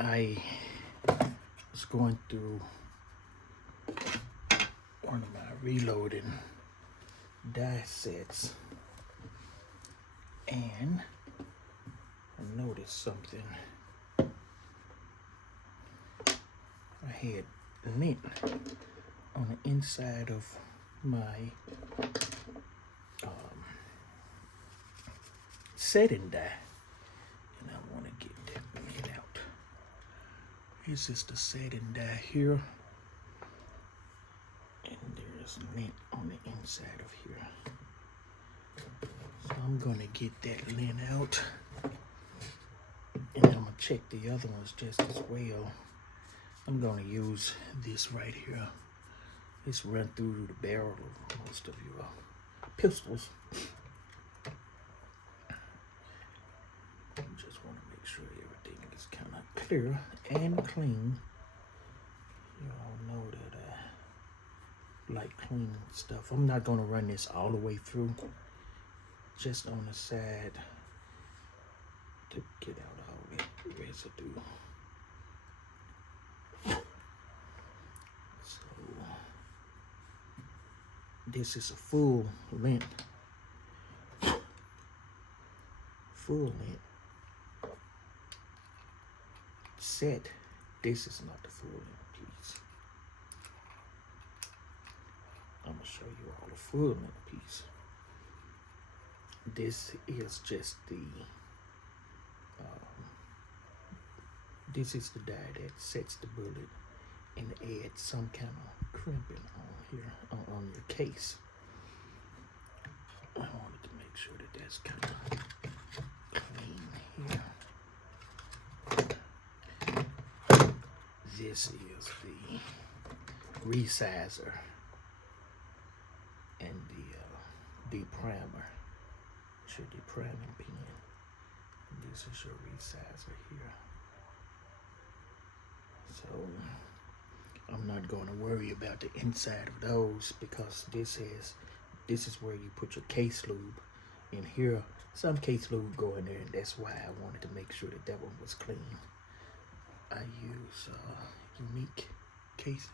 I was going through one of my reloading die sets and I noticed something. I had lint on the inside of my setting die, and I want to get that lint out. This is the setting die here, and there's lint on the inside of here. So I'm gonna get that lint out, and I'm gonna check the other ones just as well. I'm gonna use this right here. This run through the barrel of most of your pistols. I just want to make sure everything is kind of clear and clean. You all know that I like clean stuff. I'm not gonna run this all the way through, just on the side to get out all that residue. This is a full length set. This is not the full length piece. I'm gonna show you all the full length piece. This is just the this is the die that sets the bullet and adds some kind of crimping on here on your case. I wanted to make sure that that's kind of clean here. This is the resizer and the deprimer. It's your depriming pin. This is your resizer here. So I'm not going to worry about the inside of those, because this is where you put your case lube in here. Some case lube go in there, and that's why I wanted to make sure that that one was clean. I use unique case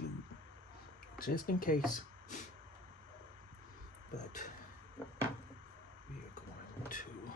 lube just in case, but we are going to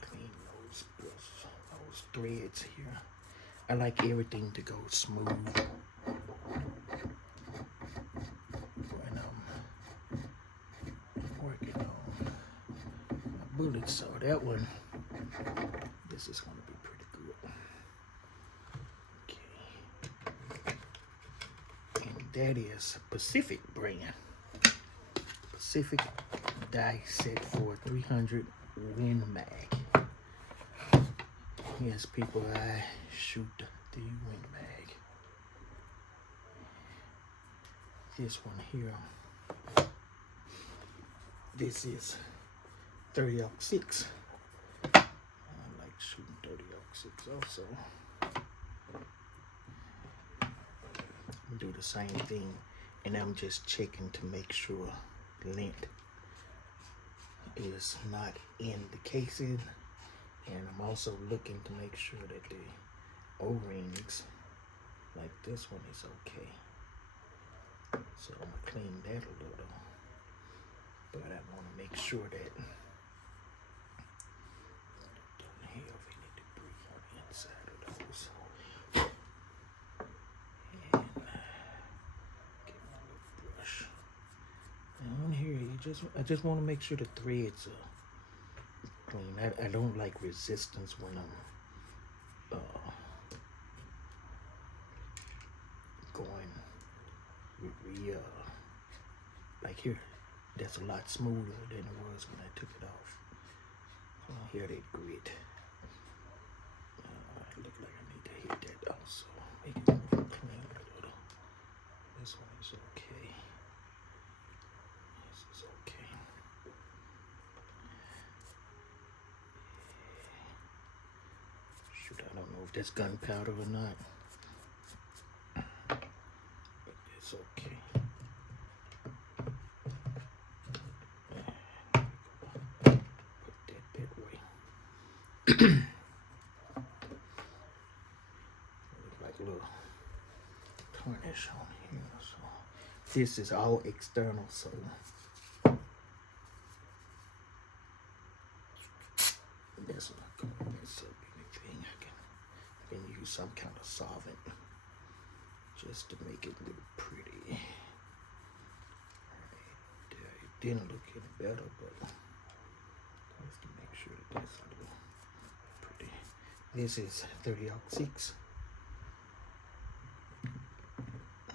clean those threads here. I like everything to go smooth when I'm working on my bullets. So that one, this is going to be pretty good. Okay. And that is Pacific brand. Pacific die set for 300 Win Mag. Yes, people, I shoot the Win Mag. This one here, this is 30-06. I like shooting 30-06 also. Do the same thing, and I'm just checking to make sure lint is not in the casing. And I'm also looking to make sure that the O-rings, like this one, is okay. So I'm gonna clean that a little, but I want to make sure that I don't have any debris on the inside of those. And get my little brush. And on here, I just want to make sure the threads are clean. I don't like resistance when I'm going with like here. That's a lot smoother than it was when I took it off. So I hear that grit. It look like I need to hit that also. Make it more clean a little. This one is okay. This is okay. Shoot, I don't know if that's gunpowder or not, but it's okay. Put that away. little tarnish on here. So this is all external, so that's not going to mess up anything. I can use some kind of solvent just to make it look pretty. Right there. It didn't look any better, but just to make sure that that's a little pretty. This is 30-06.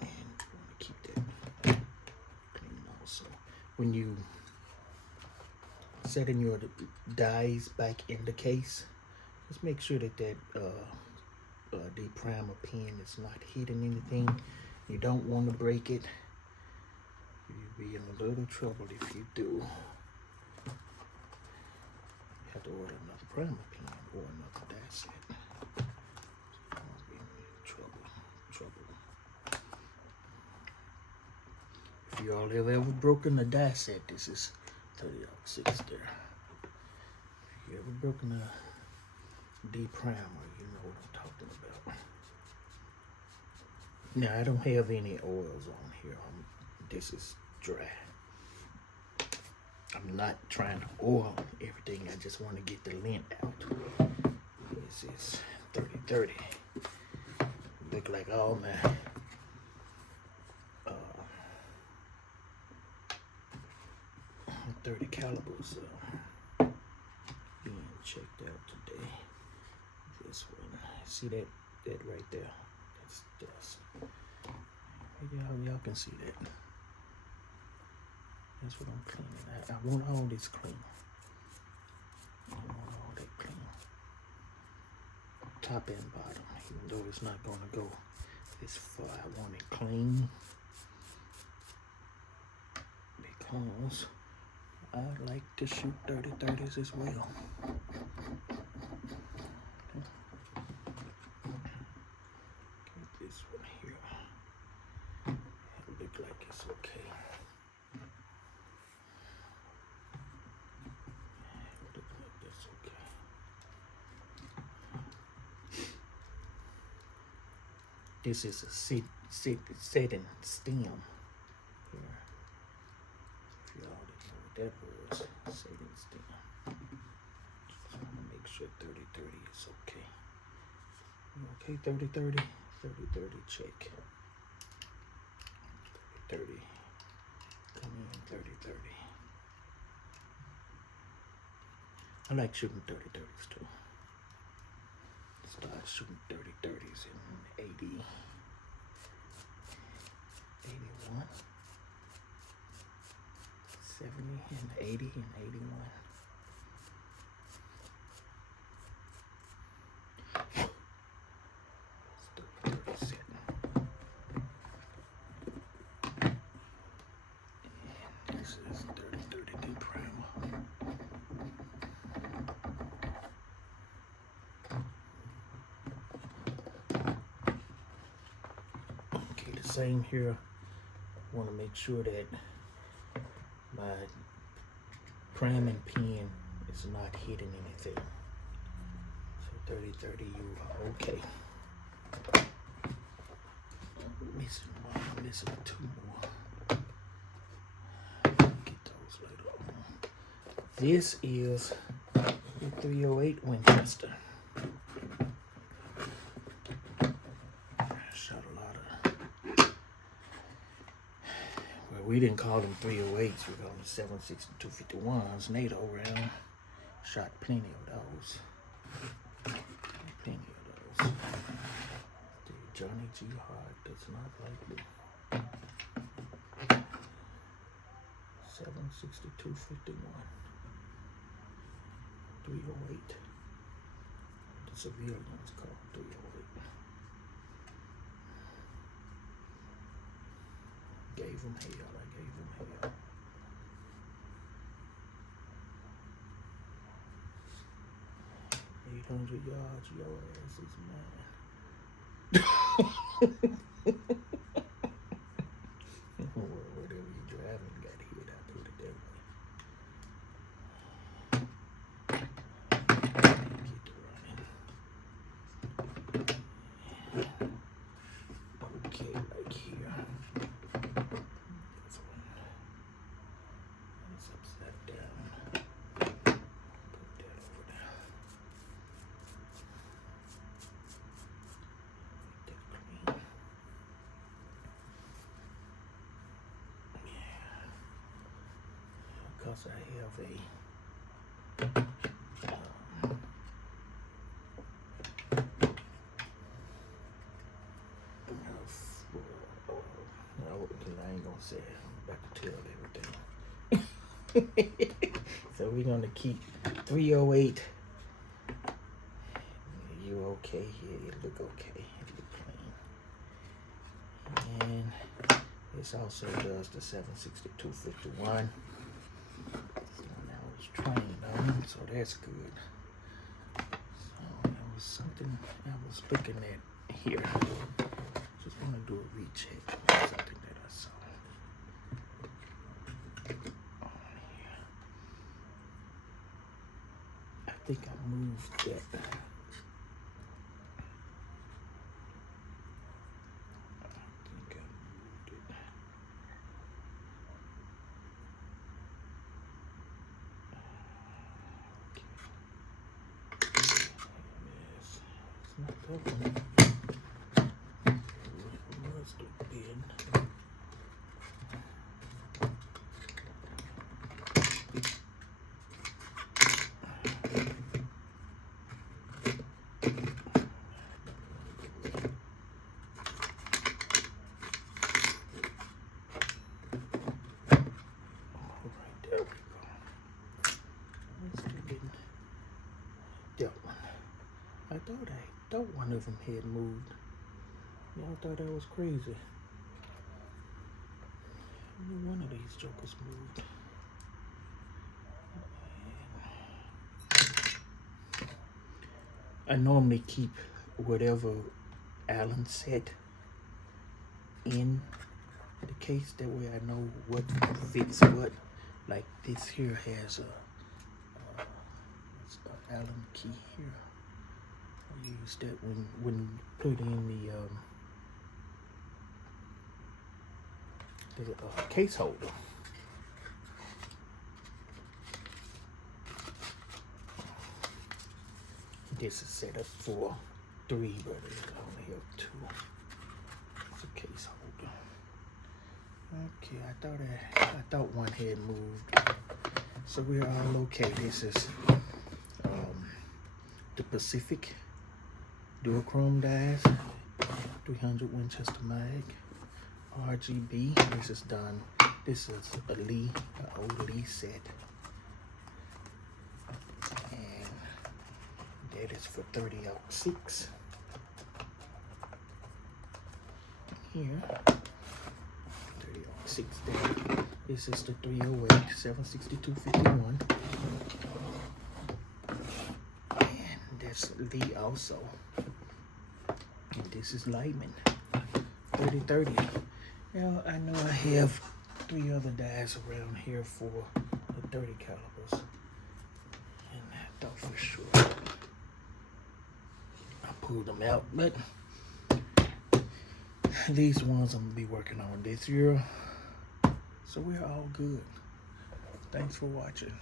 And you want to keep that clean also. When you setting your dyes back in the case, just make sure that deprimer pen is not hitting anything. You don't want to break it. You'll be in a little trouble if you do. You have to order another primer pen or another dye set. You won't be in trouble. If you all have ever broken a die set, this is 30-06 there. If you ever broken a deprimer, you know what I'm talking about. Now, I don't have any oils on here. This is dry. I'm not trying to oil everything. I just want to get the lint out. This is 30-30. Look like all my 30 calibers being checked out today. This one, see that right there? That's dust. Y'all can see that. That's what I'm cleaning. I want all this clean. I want all that clean. Top and bottom, even though it's not gonna go this far. I want it clean because I like to shoot 30-30s as well. Get this one here. It look like it's okay. It look like that's okay. This is a setting stem here. That was setting stem. Just want to make sure 30-30 is okay. Okay, 30-30, 30-30 check. 30, come in 30-30. I like shooting 30-30s too. Start shooting 30-30s in 80, 81. 70 and 80 and 81. Let's do 37. And this is 30-30 deep primer. Okay, the same here. I want to make sure that my priming pen is not hitting anything. So 30-30, you are okay. Missing two more. Get those later on. This is the 308 Winchester. Shot a lot of. We didn't call them 308s, we called them 7.62 NATO round. Shot plenty of those. The Johnny G. Hart does not like me. 7.62.51. 308. The civilians called 308. Gave him hell. I gave him hell. "800 yards, your ass is mine." Whatever you driving, got hit. I put it that way. Get to running. because I have a I ain't gonna say it. I'm about to tell everything. So we're gonna keep 308. You okay? Yeah, it look okay. It look clean. And this also does the 762.51. This one I was trained on, so that's good. So that was something I was looking at here. Just want to do a recheck on something that I saw on here. I think I moved that. Not that one. Where's the bin? Alright, there we go. Where's the bin? That one. I thought one of them had moved. Y'all thought that was crazy. Only one of these jokers moved. I normally keep whatever Allen set in the case. That way I know what fits what. Like this here has a Allen key here. I use that when put in the case holder. This is set up for 3, but it only have 2. It's a case holder. Okay, I thought one had moved, so we're all okay. This is the Pacific duochrome dies, 300 Winchester mag, RGB. This is done. This is a Lee, an old Lee set, and that is for 30-06. Here, 30-06 there. This is the 308, 762.51. And that's Lee also. And this is Lightman, 30-30. Now, I know I have 3 other dies around here for the 30 calibers. And I thought for sure I pulled them out, but these ones I'm gonna be working on this year. So we're all good. Thanks for watching.